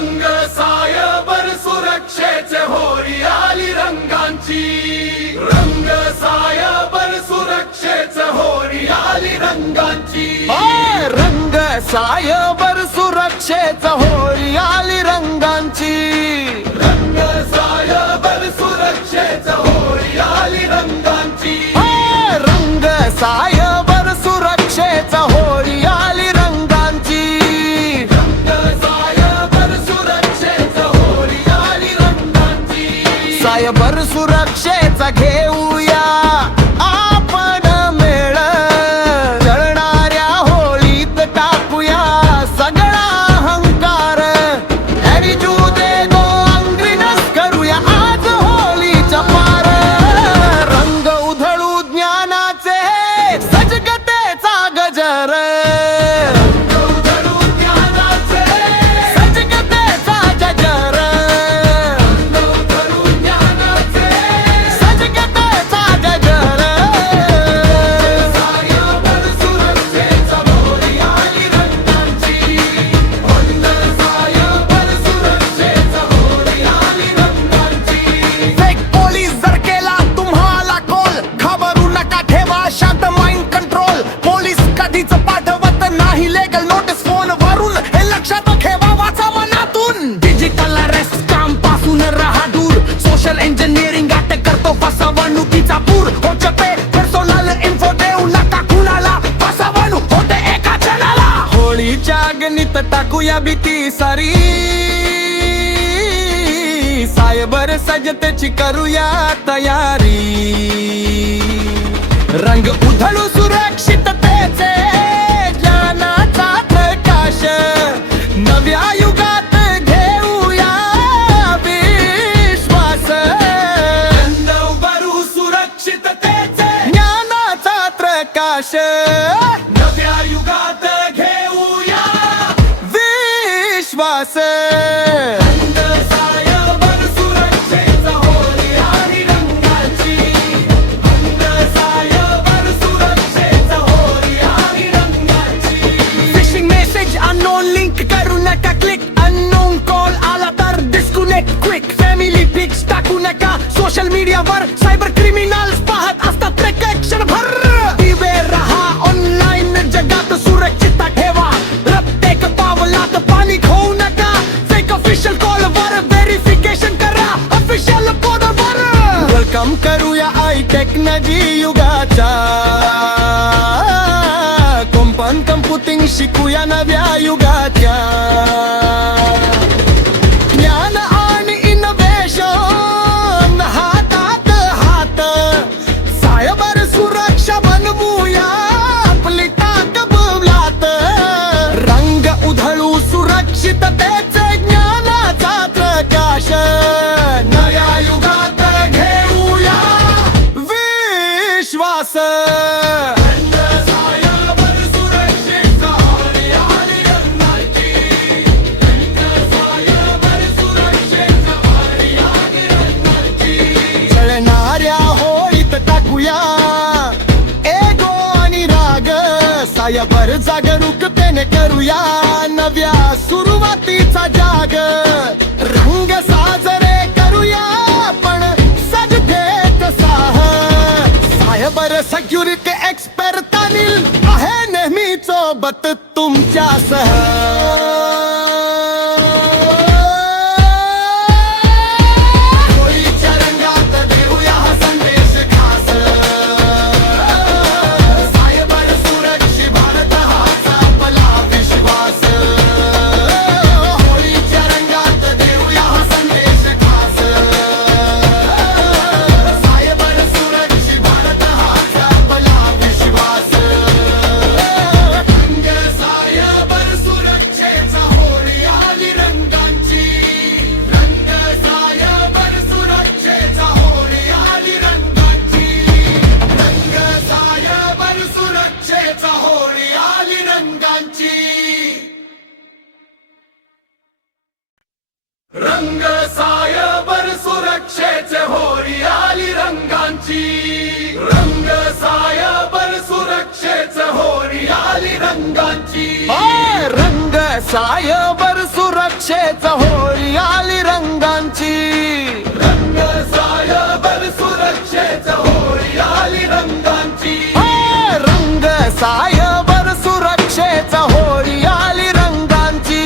रंग सायबर सुरक्षेचे होरी आली रंगांची, रंग सायबर सुरक्षेचे होरी आली रंगांची, रंग सायबर सुरक्षेचा होरी आली रंगांची, रंग सायबर सुरक्षेचे होरी आली रंगांची, रंग सायबर सुरक्षेचा होरी आली रंगांची, रंग सायबर सुरक्षेचे होरी आली रंगांची, सायबर सुरक्षेचा घेऊया आपण मेळ, जळणाऱ्या होळीत टाकूया सगळा अहंकार, एरिजू दे दो अंग्रीनस करूया आज होळीच्या पार, रंग उधळू ज्ञानाचे सजगतेचा गजर, उधळू ज्ञानाचे सजगतेचा गजर, उधळू ज्ञानाचे, सजगतेचा गजर, सायबर सुरक्षेचा होरी आली रंगांची, रंग सायबर सुरक्षेचा होरी आली रंगांची, फेक पोलीस जर केला तुम्हाला कॉल, घाबरू नका, ठेवा शांत, माइंड कंट्रोल, पोलीस कधीच पाठवत नाही लेगल नोटीस फोन वरून, हे लक्षात ठेवा, वाचा मनातून, डिजिटल अरेस्ट काम पासून राहा दूर, सोशल इंजिनिअरिंग अटॅक करतो फसवणुकीचा पूर, होचपे पर्सोनल इन्फो देऊ नका कुणाला, फसवणूक होते एका जणाला, होळीच्या अग्नीत टाकूया भीती सारी, सायबर सजतेची करूया तयारी, रंग उधळू सुरक्षिततेचे ज्ञानाचा प्रकाश, नव्या युगात घेऊया विश्वास, रंग उभरू सुरक्षिततेचे ज्ञानाचा प्रकाश, नव्या युगात घेऊया, विश्वास, रंग सायबर सुरक्षेचा होरी आली रंगांची, रंग सायबर सुरक्षेचा होरी आली रंगांची, फिशिंग मेसेज अननोन लिंक करू नका क्लिक, अननोन कॉल आला तर डिस्कनेक्ट क्विक, फॅमिली पिक्स टाकू नका सोशल मीडियावर, सायबर क्रिमिनल्स पाहत असतात प्रत्येक क्षणभर, दिवे रहा ऑनलाईन जगात सुरक्षित ठेवा, प्रत्येक पावलात पाणी खाऊ नका, फेक ऑफिशियल कॉल वर व्हेरिफिकेशन करा ऑफिशियल पोर्टलवर, वेलकम करूया आय टेक्नॉलॉजी युगाचा, कोंपन कम्प्युटिंग शिकूया नव्या युगाच्या, ज्ञान आणि इनोव्हेशन हातात हात, सायबर सुरक्षा बनवूया आपली ताकद, रंग उधळू सुरक्षिततेचे ज्ञानाचा प्रकाश, नव्या युगात घेऊया, विश्वास, रंग सायबर सुरक्षेचा होरी आली रंगांची, रंग सायबर सुरक्षेचा होरी आली रंगांची, जळणाऱ्या होळीत टाकूया एगो आणि राग, सायबर जागरूकतेने करूया नव्या सुरुवातीचा जाग, रंग साजरे करूया पण सजतेत साह, सायबर सिक्युरिटी एक्सपर्ट अनिल आहे नेहमी सोबत तुमच्या सह, होळीच्या रंगात देऊया हा संदेश खास, सायबर सुरक्षित भारत हाच आपला विश्वास, होळीच्या रंगात देऊया हा संदेश खास, सायबर सुरक्षित भारत हाच आपला विश्वास, रंग सायबर सुरक्षेचा होरी आली रंगांची, रंग सायबर सुरक्षेचा होरी आली रंगांची, रंग सायबर सुरक्षेचा होरी आली रंगांची, रंग सायबर सुरक्षेचे होरी आली रंगांची, रंग सायबर सुरक्षेचे होरी आली रंगांची, रंग सायबर सुरक्षा सुरक्षेच होळी आली रंगांची रंग सायबर सुरक्षेच होळी आली रंगांची रंग सायबर सुरक्षेच होळी आली रंगांची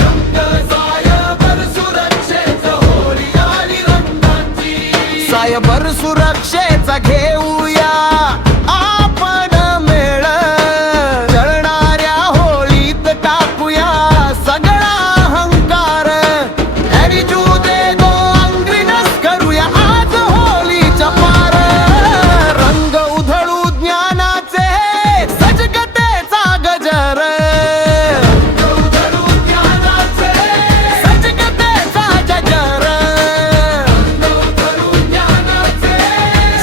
रंग सायबर सुरक्षेच होळी आली रंगांची सायबर सुरक्षेचा घेऊया आपण मेळ जळणाऱ्या होळीत टाकूया सगळा अहंकार एरिजू दे दो अंग्रीनस करूया आज होळीच्या पार रंग उधळू ज्ञानाचे सजगतेचा गजर उधळू ज्ञानाचे सजगतेचा गजर उधळू ज्ञानाचे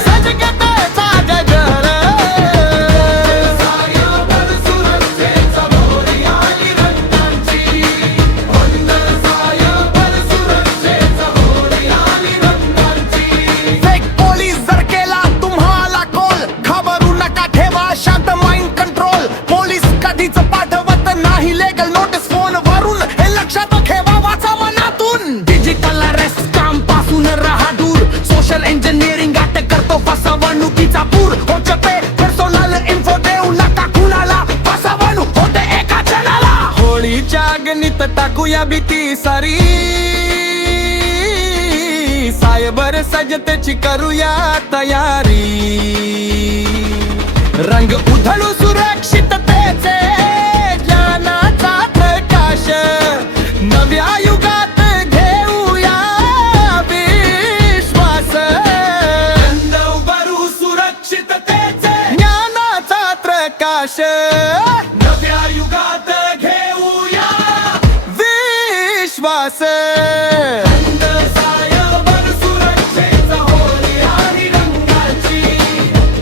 सजगतेचा गजर सायबर सुरक्षेच होळी आली रंगांची रंग सायबर सुरक्षेच होळी आली रंगांची फेक पोलीस जर केला तुम्हाला कॉल घाबरू नका ठेवा शांत माइंड कंट्रोल पोलीस कधीच पाठवत नाही लेगल नोटीस फोन वरून हे लक्षात ठेवा वाचा मनातून डिजिटल अरेस्ट काम पासून राहा दूर सोशल इंजिनिअरिंग अटक करतो फसवणुकीचा पूर होचते पर्सोनल इन्फो देऊ नका कुणाला फसवणूक होते एका जणाला होळीच्या अग्नीत टाकूया भीती सारी सायबर सजतेची करूया तयारी रंग उधळू सुरक्षिततेचे ज्ञानाचा प्रकाश नव्या युगात घेऊया विश्वास रंग उभरू सुरक्षिततेचे ज्ञानाचा प्रकाश नव्या युगात घेऊया विश्वास रंग सायबर सुरक्षेच होळी आली रंगांची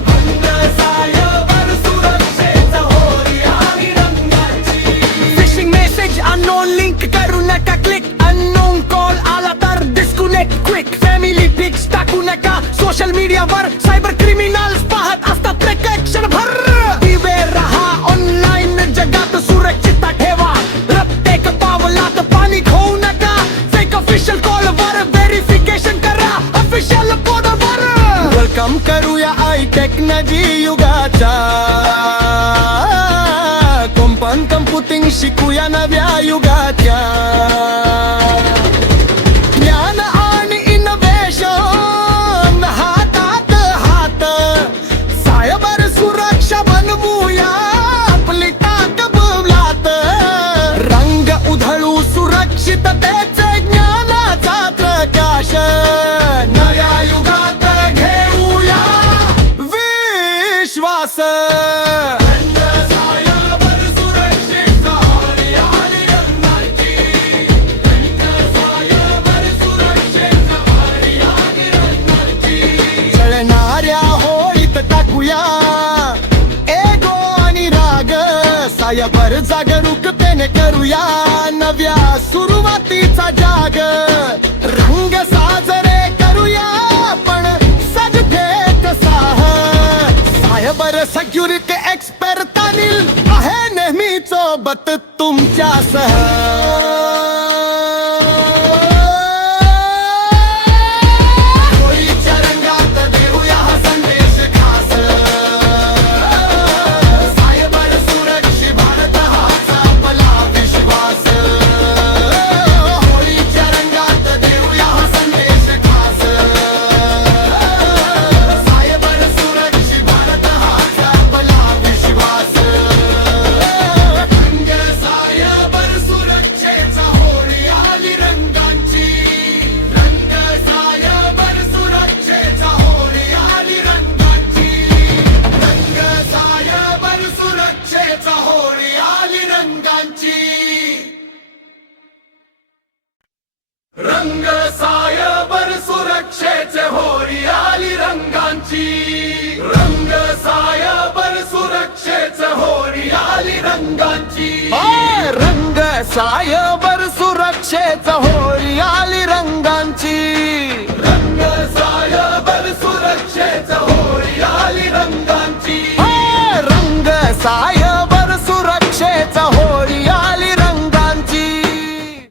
रंग सायबर सुरक्षेच होळी आली रंगांची फिशिंग मेसेज अननोन लिंक करू नका क्लिक अननोन कॉल आला तर डिस्कनेक्ट क्विक फॅमिली पिक्स टाकू नका सोशल मीडियावर सायबर क्रिमिनल्स पाहत असतात प्रत्येक क्षणभर दिवे रहा ऑनलाईन जगात सुरक्षितता ठेवा प्रत्येक पावलात पाणी खाऊ नका फेक ऑफिशियल कॉल वर व्हेरिफिकेशन करा ऑफिशियल पोर्टलवर वेलकम करूया आय टेक्नॉलॉजी युगाचा कोंपन कम्प्युटिंग शिकूया नव्या युगाच्या ज्ञान आणि इनोव्हेशन हातात हात सायबर सुरक्षा बनवूया आपली ताकद रंग उधळू सुरक्षिततेचे ज्ञानाचा प्रकाश नव्या युगात घेऊया विश्वास रंग सायबर सुरक्षेच होळी आली रंगांची रंग सायबर सुरक्षेच होळी आली रंगांची जळणाऱ्या होळीत टाकूया एगो आणि राग सायबर जागरूकतेने करूया नव्या सुरुवातीचा जाग रंग साजरे करूया पण सजतेत साह सायबर सिक्युरिटी एक्सपर्ट अनिल आहे नेहमी सोबत तुमच्या होळीच्या रंगात देऊया हा संदेश खास सायबर सुरक्षित भारत हाच आपला विश्वास होळीच्या रंगात देऊया हा संदेश खास सायबर सुरक्षित भारत हाच आपला विश्वास रंग सायबर सुरक्षेचा होळी आली रंगांची रंग सायबर सुरक्षेचा होळी आली रंगांची रंग सायबर सुरक्षेचा होळी आली रंगांची रंग सायबर सुरक्षेचे होळी आली रंगांची रंग सायबर सुरक्षेचे होळी आली रंगांची रंग सायबर सुरक्षेच होळी आली रंगांची रंग सायबर सुरक्षेचे होळी आली रंगांची रंग साय